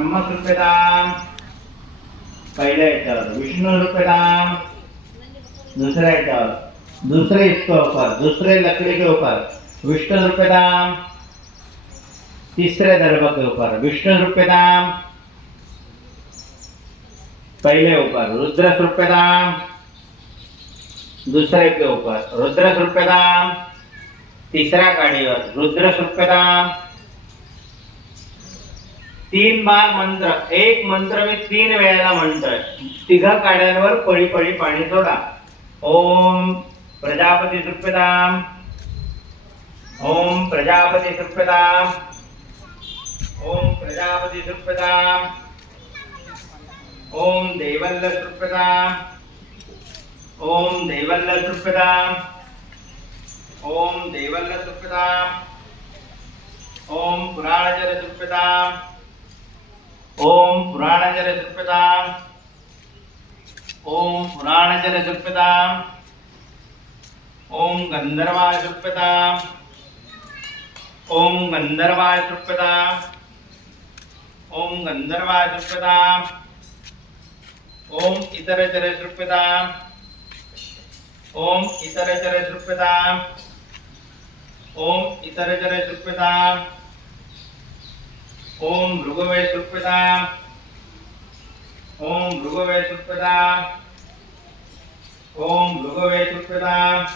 ब्रह्मसृप्यताम पहले टर विष्णु सृप्यताम दूसरे टर दूसरे इसके ऊपर दूसरे लकड़ी के ऊपर विष्णु सृप्यताम तीसरे दर्भ के ऊपर विष्णु सृप्यताम पहले ऊपर रुद्र सृप्यताम दूसरे के ऊपर रुद्र सृप्यताम तीसरा काडीवर रुद्र सृप्यताम 3 बार मंत्र एक मंत्र में 3 वेळेला म्हणतोय तिघा काड्यांवर पळी पळी पाणी सोडा ओम प्रजापति सृप्यताम ओम प्रजापति सृप्यताम ओम प्रजापति सृप्यताम ओम देवल्ल सृप्यताम ओम देवल्ल सृप्यताम ओम देवल्ल सृप्यताम ओम पुराणजल सृप्यताम ओम पुराणजल सृप्यताम ओम पुराणजल सृप्यताम ओम गंधर्वाय सृप्यताम ओम गंधर्वाय सृप्यताम ओम गंधर्वाय सृप्यताम ओम इतरचर सृप्यताम ओम इतरचर सृप्यताम ओम इतरचर सृप्यताम ओम भृगवे सृप्यताम ओम भृगवे सृप्यताम ओम भृगवे सृप्यताम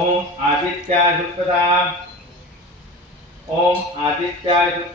ओम आदित्याय सृप्यताम ओम आदित्याय